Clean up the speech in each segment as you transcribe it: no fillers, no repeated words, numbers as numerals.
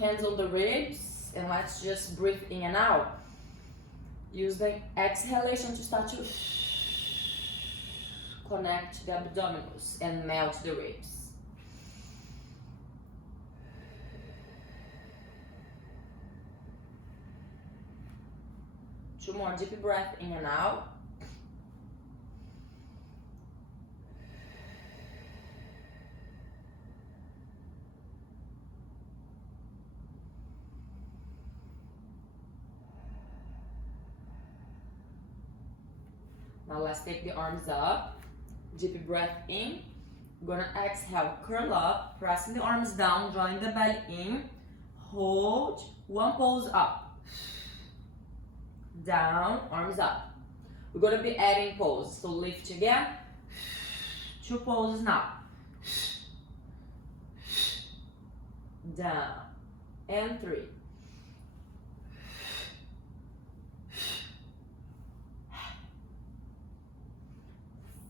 Hands on the ribs, and let's just breathe in and out. Use the exhalation to start to connect the abdominals and melt the ribs. Two more deep breath in and out. Now let's take the arms up, deep breath in. We're gonna exhale, curl up, pressing the arms down, drawing the belly in. Hold, one pose up. Down, arms up. We're gonna be adding poses, so lift again. Two poses now. Down, and 3.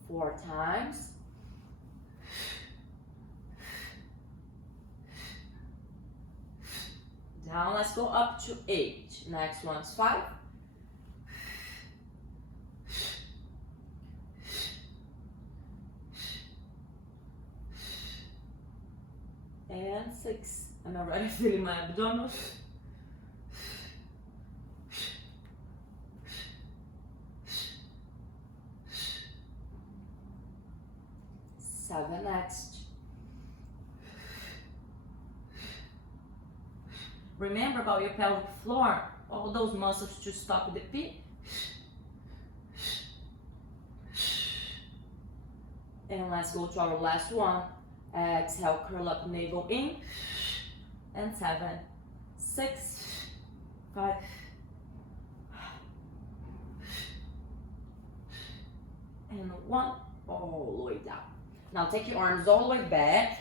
4 times. Down, let's go up to 8. Next one's 5. And 6. I'm already feeling my abdominals. 7 next. Remember about your pelvic floor, all those muscles to stop the pee. And let's go to our last one. Exhale, curl up, navel in. And 7, 6, 5, and 1, all the way down. Now take your arms all the way back.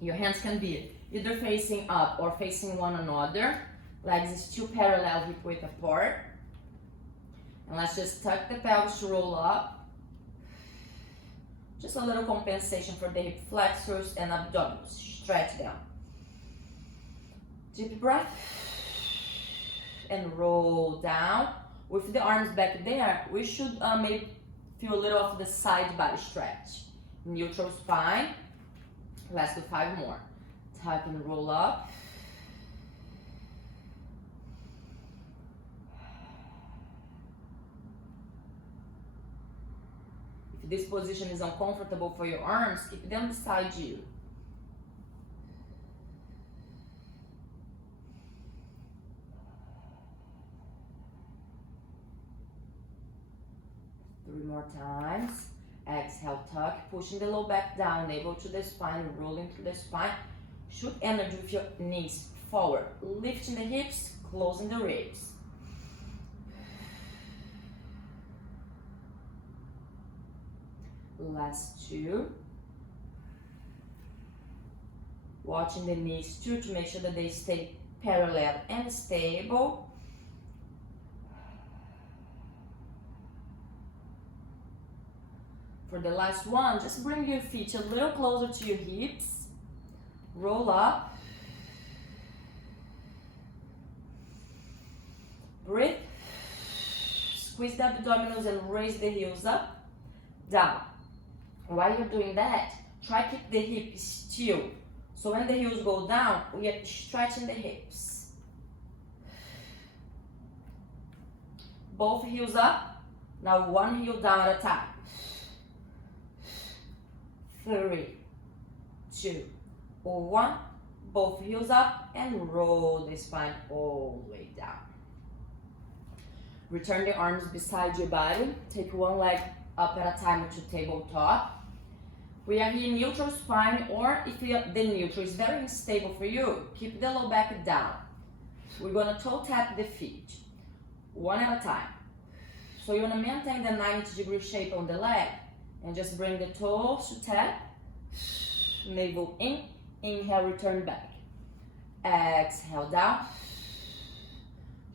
Your hands can be either facing up or facing one another. Legs still parallel, hip width apart. And let's just tuck the pelvis to roll up. Just a little compensation for the hip flexors and abdominals. Stretch them. Deep breath. And roll down. With the arms back there, we should maybe feel a little of the side body stretch. Neutral spine. Let's do 5 more. Tuck and roll up. If this position is uncomfortable for your arms, keep them beside you. Three more times. Exhale, tuck, pushing the low back down, navel to the spine, rolling through the spine. Shoot energy with your knees forward, lifting the hips, closing the ribs. Last 2. Watching the knees too to make sure that they stay parallel and stable. For the last one, just bring your feet a little closer to your hips. Roll up. Breathe. Squeeze the abdominals and raise the heels up, down. While you're doing that, try to keep the hips still. So when the heels go down, we are stretching the hips. Both heels up. Now one heel down at a time. 3, 2, 1. Both heels up and roll the spine all the way down. Return the arms beside your body. Take one leg up at a time to tabletop. We are here in neutral spine, or if the neutral is very unstable for you, keep the low back down. We're gonna toe tap the feet, one at a time. So you wanna maintain the 90-degree shape on the leg, and just bring the toes to tap, navel in, inhale, return back. Exhale down,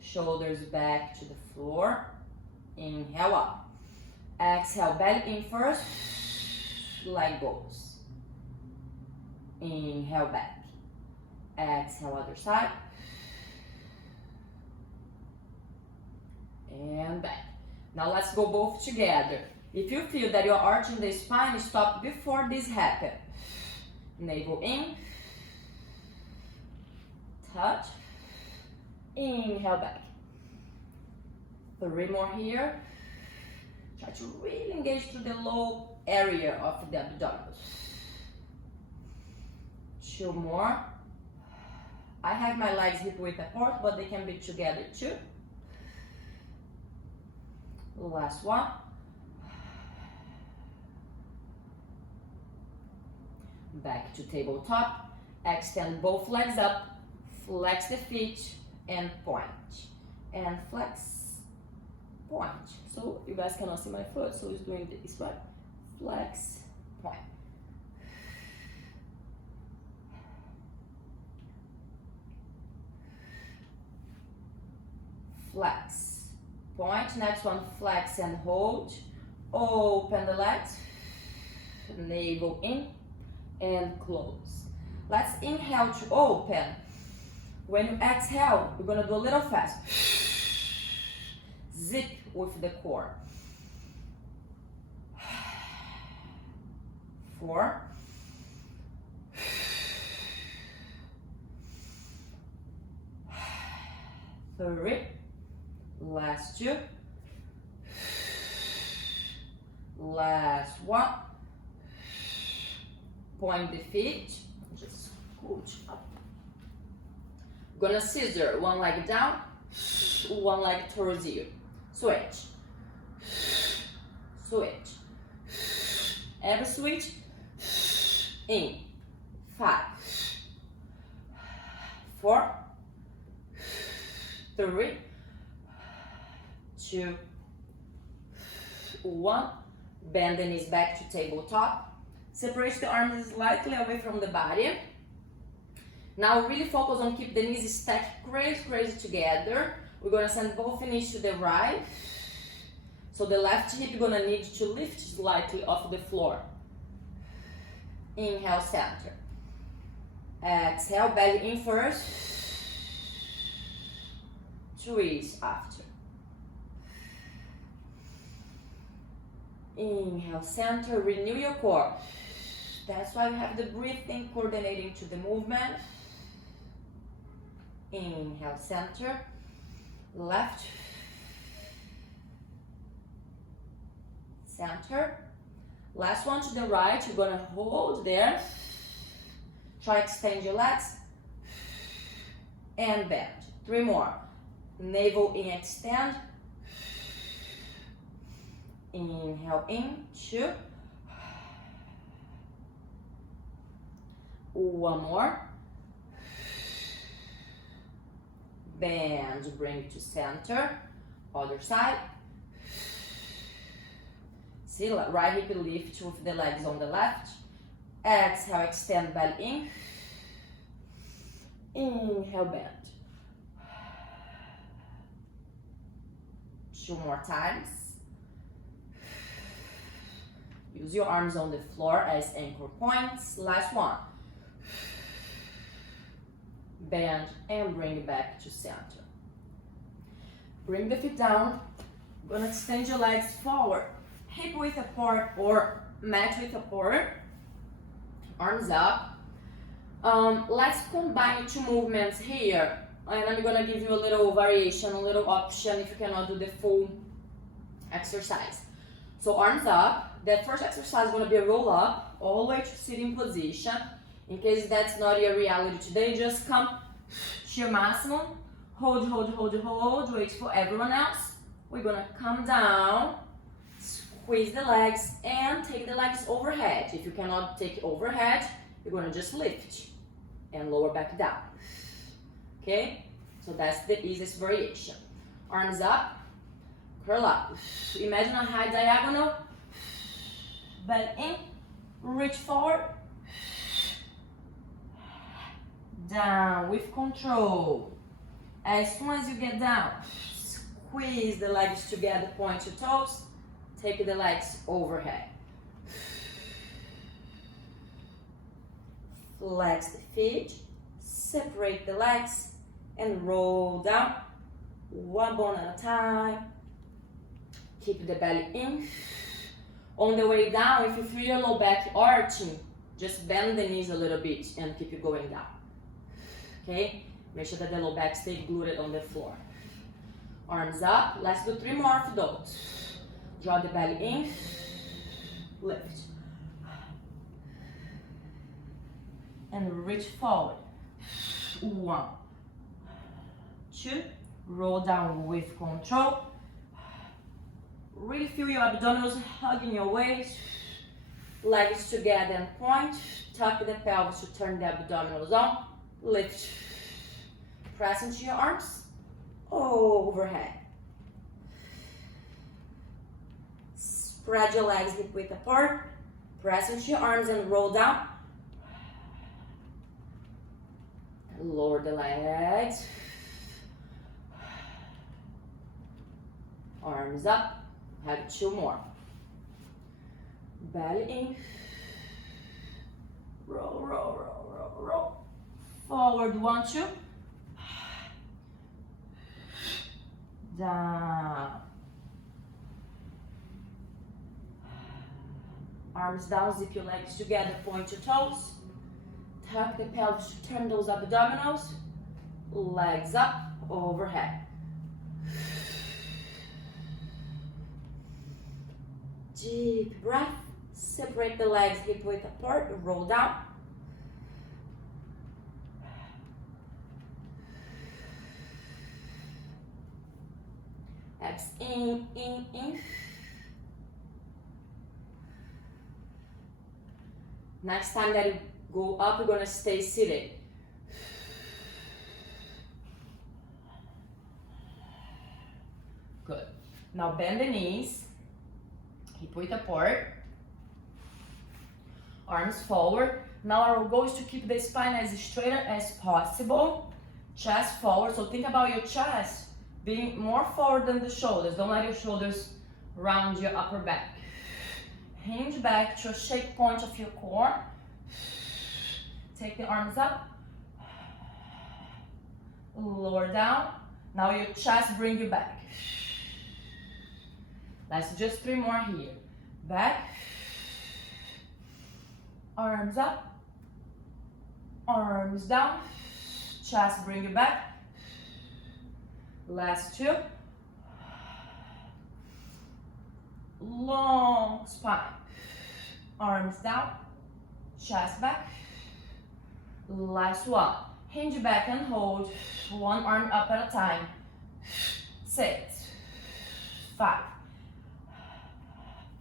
shoulders back to the floor, inhale up. Exhale, belly in first, leg goes. Inhale back. Exhale, other side. And back. Now let's go both together. If you feel that you're arching the spine, stop before this happens. Navel in. Touch. Inhale back. 3 more here. Try to really engage through the low area of the abdominals. 2 more. I have my legs hip width apart, but they can be together too. Last one. Back to tabletop. Extend both legs up. Flex the feet and point. And flex, point. So you guys cannot see my foot, so it's doing this, right? Flex, point. Flex, point. Next one, flex and hold. Open the legs. Navel in and close. Let's inhale to open. When you exhale, we're gonna do a little fast. Zip with the core. 4. 3. Last 2. Last 1. Point the feet. Just scooch up. Gonna scissor. One leg down, one leg towards you. Switch. Switch. Every switch. In. 5. 4. 3. 2. 1. Bend the knees back to tabletop. Separate the arms slightly away from the body. Now really focus on keep the knees stacked crazy together. We're gonna send both knees to the right. So the left hip you're gonna need to lift slightly off the floor. Inhale, center. Exhale, belly in first. Twist after. Inhale, center, renew your core. That's why we have the breathing coordinating to the movement. Inhale, center, left, center. Last one to the right, you're gonna hold there. Try extend your legs and bend. 3 more. Navel in, extend. Inhale in, 2. 1 more. Bend, bring it to center. Other side. See, right hip lift with the legs on the left. Exhale, extend belly in. Inhale, bend. 2 more times. Use your arms on the floor as anchor points. Last one. Bend and bring it back to center. Bring the feet down. Gonna extend your legs forward. Hip width apart or mat width apart. Arms up. Let's combine 2 movements here. And I'm gonna give you a little variation, a little option if you cannot do the full exercise. So arms up. That first exercise is gonna be a roll up all the way to sitting position. In case that's not your reality today, just come to your maximum. Hold, wait for everyone else. We're gonna come down, squeeze the legs, and take the legs overhead. If you cannot take it overhead, you're gonna just lift and lower back down. Okay? So that's the easiest variation. Arms up, curl up. Imagine a high diagonal. Belly in, reach forward. Down with control. As soon as you get down, squeeze the legs together, point your toes, take the legs overhead. Flex the feet, separate the legs and roll down. One bone at a time. Keep the belly in. On the way down, if you feel your low back arching, just bend the knees a little bit and keep it going down. Okay? Make sure that the low back stays glued on the floor. Arms up. Let's do 3 more of those. Draw the belly in. Lift. And reach forward. 1, 2. Roll down with control. Really feel your abdominals hugging your waist. Legs together and point. Tuck the pelvis to turn the abdominals on. Lift. Press into your arms. Overhead. Spread your legs hip width apart. Press into your arms and roll down. Lower the legs. Arms up. Have 2 more. Belly in. Roll, roll, roll, roll, roll. Forward, 1, 2. Down. Arms down, zip your legs together, point your toes. Tuck the pelvis to turn those abdominals. Legs up, overhead. Deep breath. Separate the legs hip width apart, roll down. Exhale, in. Next time that you go up, you're gonna stay seated. Good. Now bend the knees, hip width apart, arms forward. Now our goal is to keep the spine as straight as possible, chest forward. So think about your chest being more forward than the shoulders. Don't let your shoulders round your upper back. Hinge back to a shake point of your core. Take the arms up. Lower down. Now your chest bring you back. Let's do just 3 more here. Back. Arms up. Arms down. Chest bring you back. Last 2. Long spine. Arms down. Chest back. Last 1. Hinge back and hold. 1 arm up at a time. 6. 5.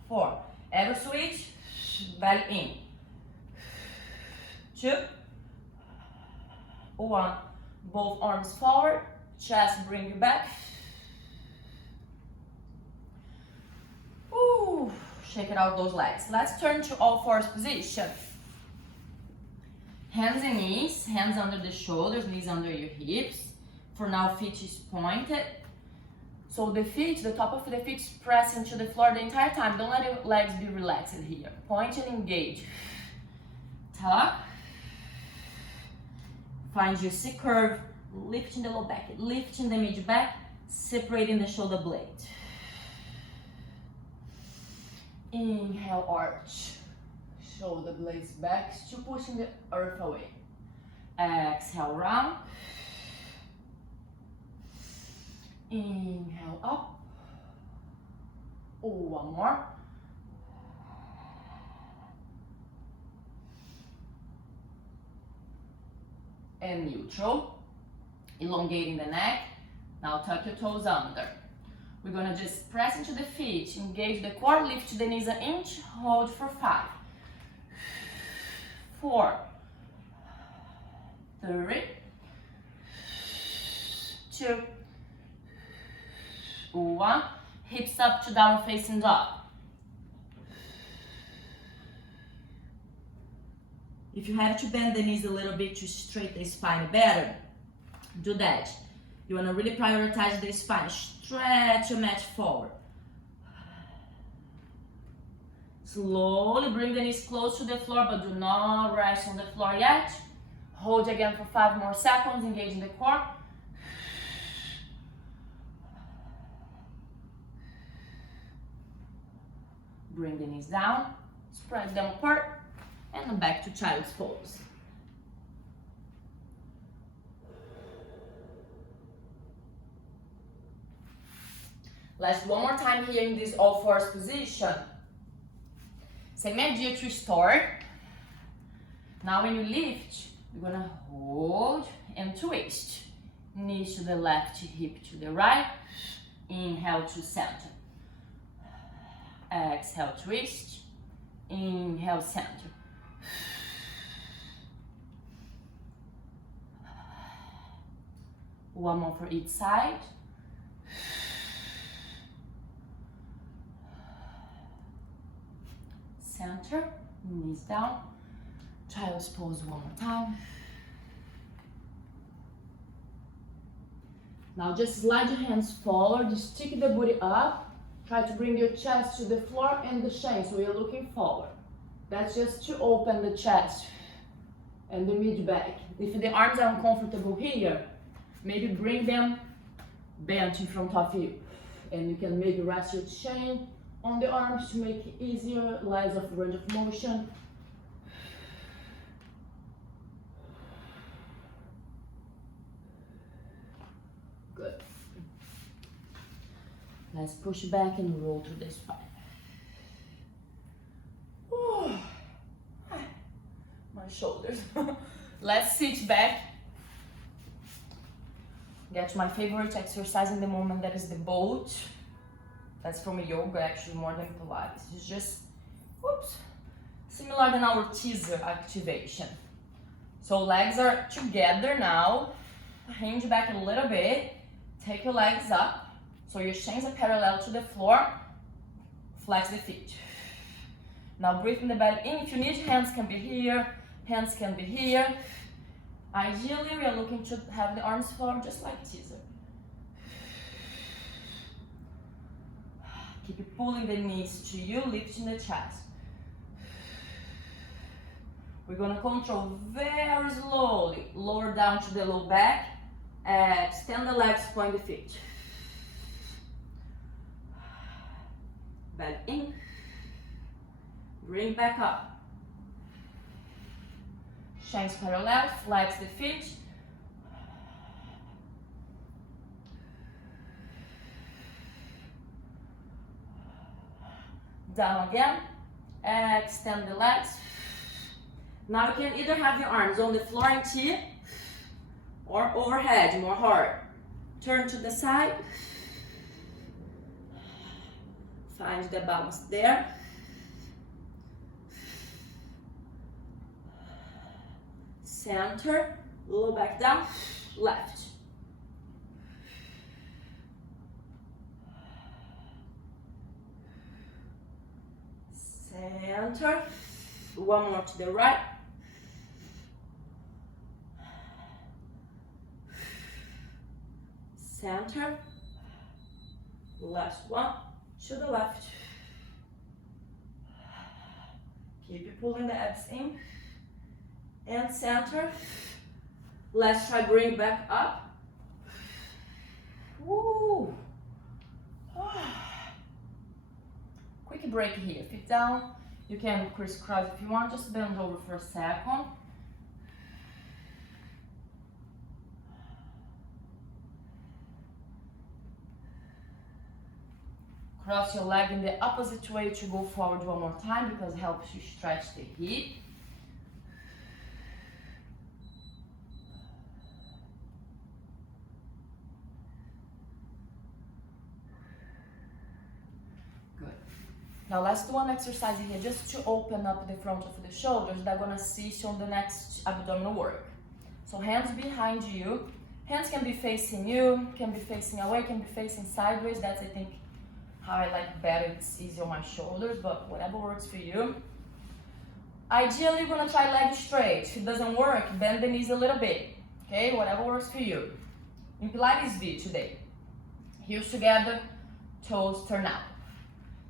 4. Ever switch. Belly in. 2. 1. Both arms forward. Chest bring you back. Ooh, shake it out those legs. Let's turn to all fours position. Hands and knees, hands under the shoulders, knees under your hips. For now, feet is pointed. So the feet, the top of the feet is pressing to the floor the entire time. Don't let your legs be relaxed here. Point and engage. Tuck. Find your C curve, lifting the low back, lifting the mid back, separating the shoulder blade. Inhale, arch. Shoulder blades back, still pushing the earth away. Exhale, round. Inhale, up. One more. And neutral. Elongating the neck. Now tuck your toes under. We're gonna just press into the feet, engage the core, lift the knees an inch, hold for 5, 4, 3, 2, 1. Hips up to down facing dog. If you have to bend the knees a little bit to straighten the spine better, do that. You want to really prioritize the spine. Stretch your mat forward. Slowly bring the knees close to the floor, but do not rest on the floor yet. Hold again for 5 more seconds, engaging the core. Bring the knees down, spread them apart, and then back to child's pose. Let's do one more time here in this all fours position. Same idea to start. Now when you lift, you're gonna hold and twist. Knees to the left, hip to the right. Inhale to center. Exhale, twist. Inhale, center. One more for each side. Center, knees down. Child's pose one more time. Now just slide your hands forward, stick the booty up. Try to bring your chest to the floor and the shin, so you're looking forward. That's just to open the chest and the mid-back. If the arms are uncomfortable here, maybe bring them bent in front of you. And you can maybe rest your chin on the arms to make it easier, less of range of motion. Good. Let's push back and roll through the spine. Ooh. My shoulders. Let's sit back. Get to my favorite exercise in the moment, that is the boat. That's from yoga, actually, more than Pilates. It's just, whoops, similar than our teaser activation. So legs are together now. Hinge back a little bit. Take your legs up. So your shins are parallel to the floor. Flex the feet. Now breathe in the belly in. If you need, hands can be here. Hands can be here. Ideally, we are looking to have the arms forward just like teaser. Keep pulling the knees to you, lifting the chest. We're gonna control very slowly. Lower down to the low back. Extend the legs, point the feet. Belly in. Bring back up. Shins parallel, flex the feet. Down again. Extend the legs. Now you can either have your arms on the floor in T or overhead, more hard. Turn to the side. Find the balance there. Center, low back down, left. Center, one more to the right. Center, last one to the left. Keep pulling the abs in. And center. Let's try bring back up. Woo. Quick break here. Feet down. You can crisscross if you want. Just bend over for a second. Cross your leg in the opposite way to go forward one more time because it helps you stretch the hip. Good. Now let's do one exercise here just to open up the front of the shoulders. They're gonna assist on the next abdominal work. So hands behind you. Hands can be facing you, can be facing away, can be facing sideways. That's, I think, how I like better. It's easy on my shoulders, but whatever works for you. Ideally, we're gonna try leg straight. If it doesn't work, bend the knees a little bit. Okay, whatever works for you. In Pilates V today. Heels together, toes turn out.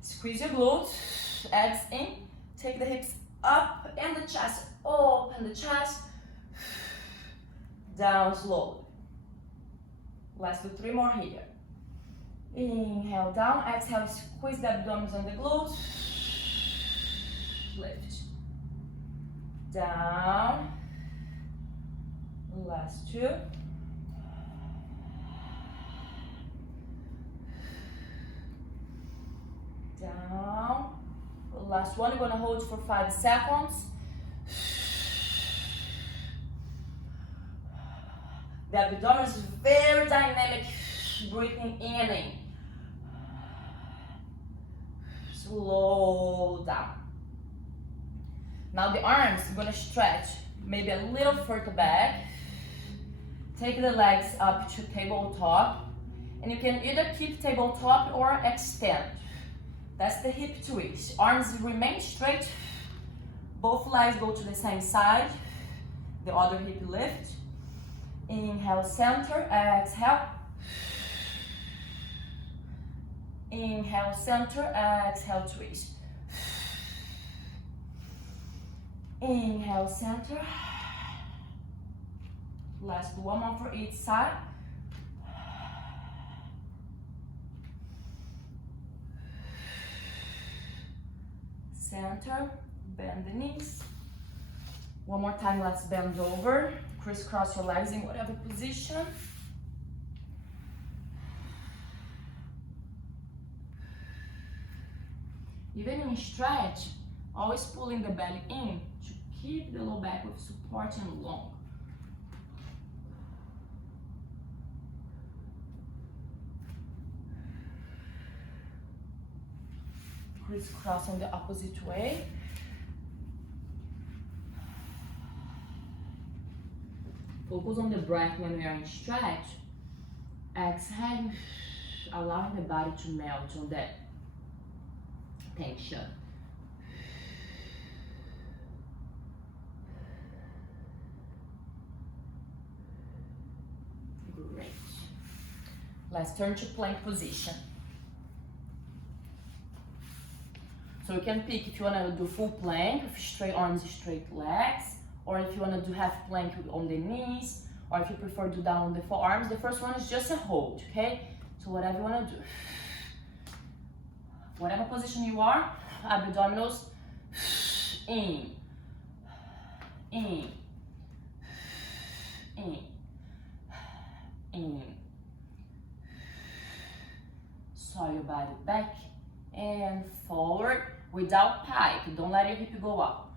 Squeeze your glutes, abs in. Take the hips up and the chest. Open the chest. down slowly. Let's do 3 more here. Inhale down, exhale, squeeze the abdomen on the glutes. Lift. Down. Last 2. Down. Last one, you're gonna hold for 5 seconds. The abdomen is very dynamic, breathing in. Slow down. Now the arms, you're gonna stretch maybe a little further back. Take the legs up to tabletop. And you can either keep tabletop or extend. That's the hip twist. Arms remain straight. Both legs go to the same side. The other hip lift. Inhale, center, exhale. Inhale, center, exhale, twist. Inhale, center. Let's do one more for each side. Center, bend the knees. One more time, let's bend over. Crisscross your legs in whatever position. Even in stretch, always pulling the belly in to keep the low back with support and long. Crisscross on the opposite way. Focus on the breath when we are in stretch. Exhale, allowing the body to melt on that tension. Great. Let's turn to plank position. So you can pick if you want to do full plank with straight arms, straight legs, or if you want to do half plank on the knees, or if you prefer to do down on the forearms. The first one is just a hold, okay? So whatever you want to do. Whatever position you are, abdominals in, in, in, in. Saw your body back and forward without pike. Don't let your hip go up.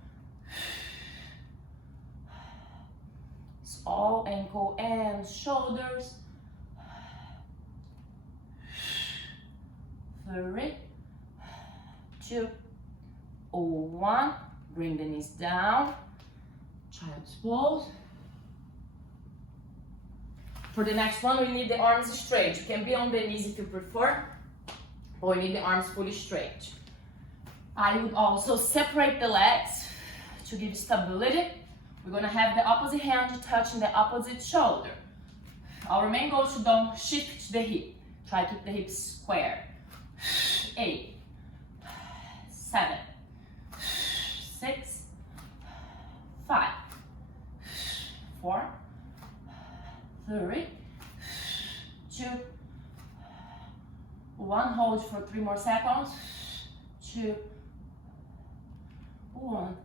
It's all ankle and shoulders. 3, 2, 1. Bring the knees down. Child's pose. For the next one, we need the arms straight. You can be on the knees if you prefer, or you need the arms fully straight. I would also separate the legs to give stability. We're gonna have the opposite hand touching the opposite shoulder. Our main goal is to don't shift the hip. Try to keep the hips square. 8, 7, 6, 5, 4, 3, 2, 1. Hold for 3 more seconds. 2, 1.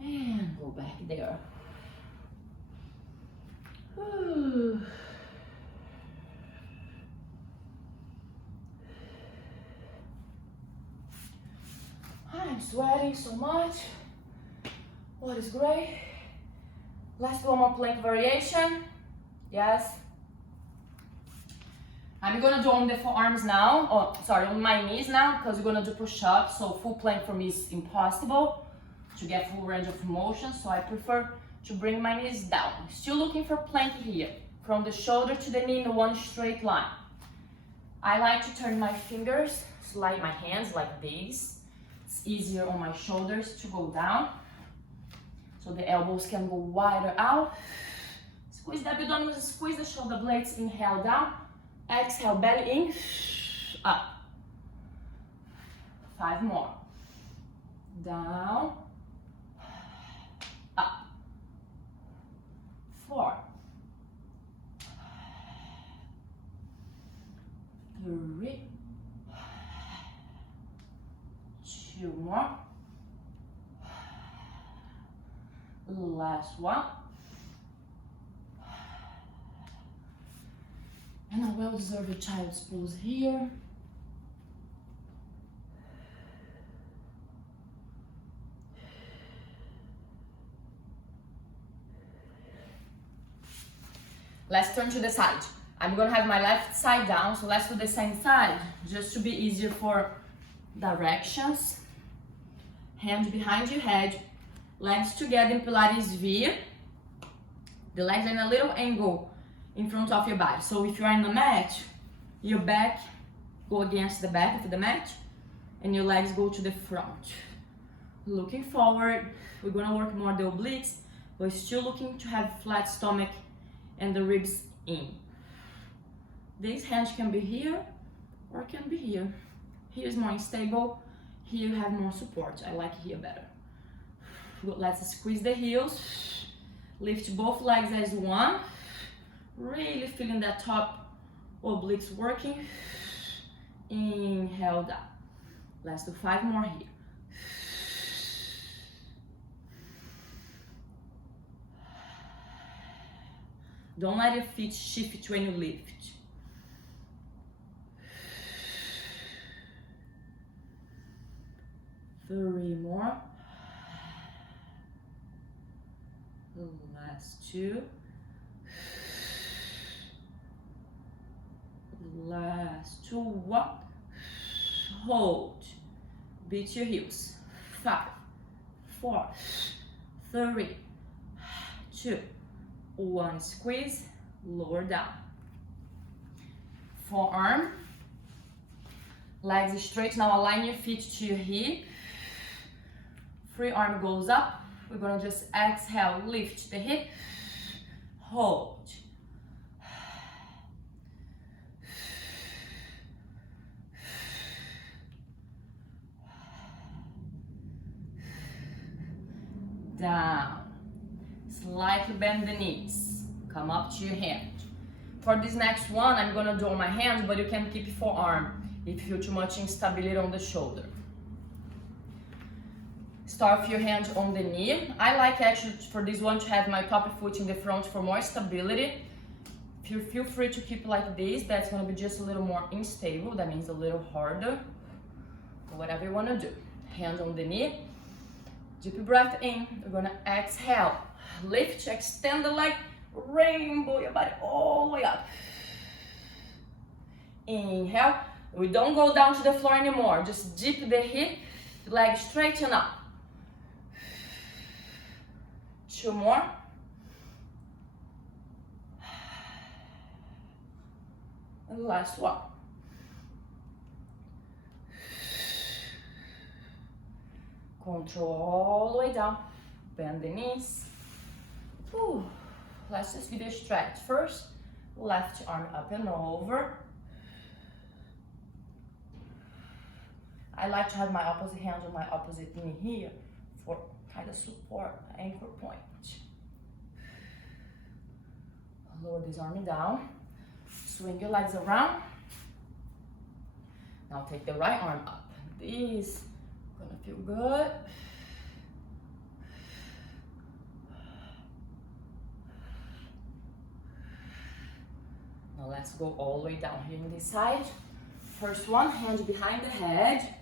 And go back there. Whew. I'm sweating so much. What is great. Let's do one more plank variation. Yes. I'm gonna do on the forearms now, on my knees now, because we're gonna do push-ups, so full plank for me is impossible to get full range of motion, so I prefer to bring my knees down. Still looking for plank here, from the shoulder to the knee in one straight line. I like to turn my fingers, slide my hands like this. It's easier on my shoulders to go down, so the elbows can go wider out. Squeeze the abdomen, squeeze the shoulder blades, inhale down. Exhale, belly in, up. 5 more. Down, up. 4, more. Last one. And a well-deserved child's pose here. Let's turn to the side. I'm gonna have my left side down, so let's do the same side, just to be easier for directions. Hands behind your head, legs together in Pilates V. The legs are in a little angle in front of your body. So if you're on the mat, your back go against the back of the mat and your legs go to the front. Looking forward, we're gonna work more the obliques, but still looking to have flat stomach and the ribs in. These hands can be here or can be here. Here is more unstable, here you have more support. I like here better. Good. Let's squeeze the heels, lift both legs as one, really feeling that top obliques working. Inhale down. Let's do 5 more here. Don't let your feet shift when you lift. Three more. Last 2. Last 2. 1. Hold. Beat your heels. 5, 4, 3, 2, 1. Squeeze. Lower down. Forearm. Legs straight. Now align your feet to your hip. Free arm goes up. We're gonna just exhale, lift the hip, hold. Down. Slightly bend the knees. Come up to your hand. For this next one, I'm gonna do on my hands, but you can keep forearm if you feel too much instability on the shoulder. Start with your hands on the knee. I like actually for this one to have my top foot in the front for more stability. If you feel free to keep like this, that's gonna be just a little more unstable. That means a little harder. Whatever you wanna do. Hands on the knee. Deep breath in. We're gonna exhale. Lift, extend the leg, rainbow your body all the way up. Inhale. We don't go down to the floor anymore. Just dip the hip, leg straighten up. 2 more. And last one. Control all the way down. Bend the knees. Whew. Let's just give it a stretch. First, left arm up and over. I like to have my opposite hand on my opposite knee here for kind of support, anchor point. Lower this arm down. Swing your legs around. Now take the right arm up. This gonna feel good. Now let's go all the way down here on this side. First one, hands behind the head.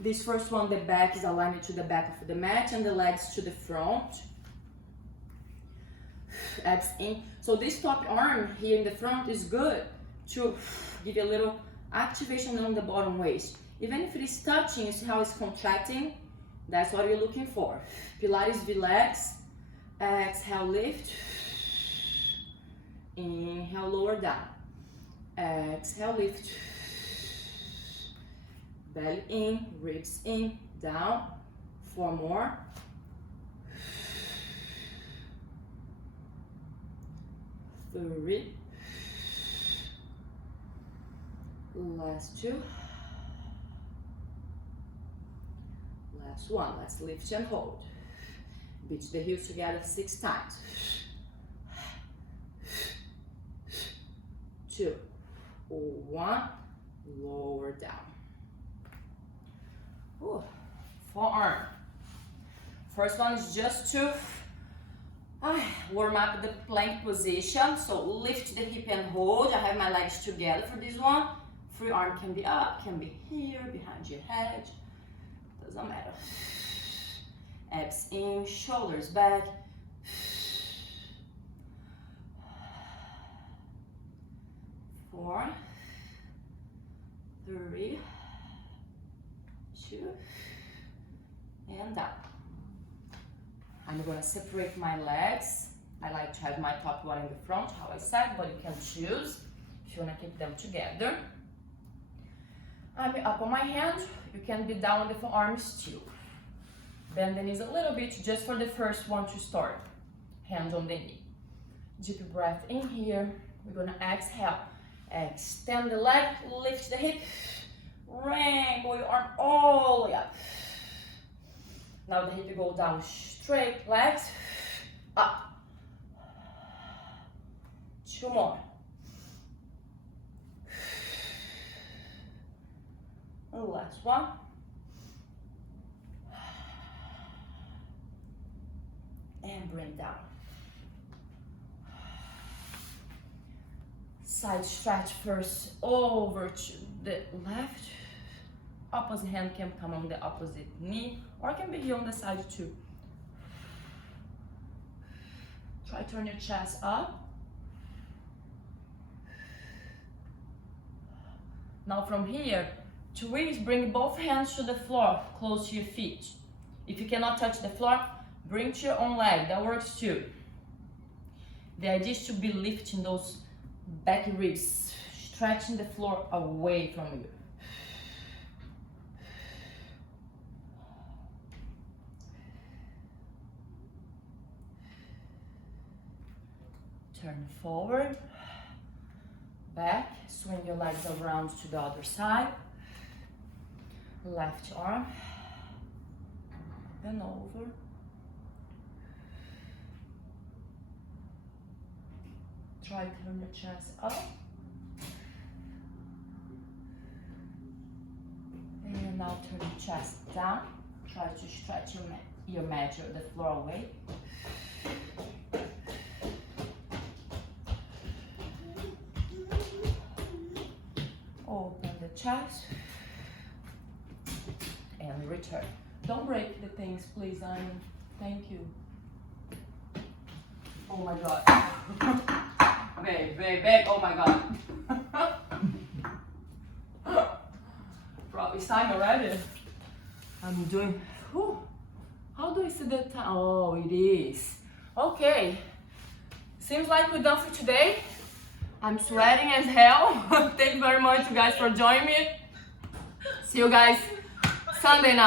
This first one, the back is aligned to the back of the mat and the legs to the front. Abs in. So this top arm here in the front is good to give you a little activation on the bottom waist. Even if it is touching, you see how it's contracting? That's what you're looking for. Pilates V legs. Exhale, lift. Inhale, lower down. Exhale, lift. Belly in, ribs in, down. 4 more. Three. Last 2. Last 1. Let's lift and hold. Beat the heels together 6 times. 2, 1. Lower down. Ooh. forearm. First one is just to warm up the plank position. So lift the hip and hold. I have my legs together for this one. Free arm can be up, can be here, behind your head. Doesn't matter. Abs in, shoulders back. 4, 3, 2, and down. I'm gonna separate my legs. I like to have my top one in the front, how I said, but you can choose if you wanna keep them together. I'm up on my hand. You can be down on the forearms too. Bend the knees a little bit just for the first one to start. Hand on the knee. Deep breath in here. We're gonna exhale. Extend the leg, lift the hip. Rainbow your arm all the way up. Now the hip go down straight, legs up. 2 more. And last one. And bring down. Side stretch first over to the left. Opposite hand can come on the opposite knee or can be here on the side too. Try turn your chest up. Now from here, twist, bring both hands to the floor, close to your feet. If you cannot touch the floor, bring to your own leg, that works too. The idea is to be lifting those back ribs, stretching the floor away from you. Turn forward, back, swing your legs around to the other side. Left arm, and over. Try to turn the chest up. And now turn the chest down. Try to stretch your mat or the floor away. Open the chest. And return. Don't break the things, please, Anya. Thank you. Oh my God. Very big. Oh my God. Probably it's time already. I'm doing. Whew. How do I see the time? Oh, it is. Okay. Seems like we're done for today. I'm sweating as hell. Thank you very much, you guys, for joining me. See you guys Sunday now.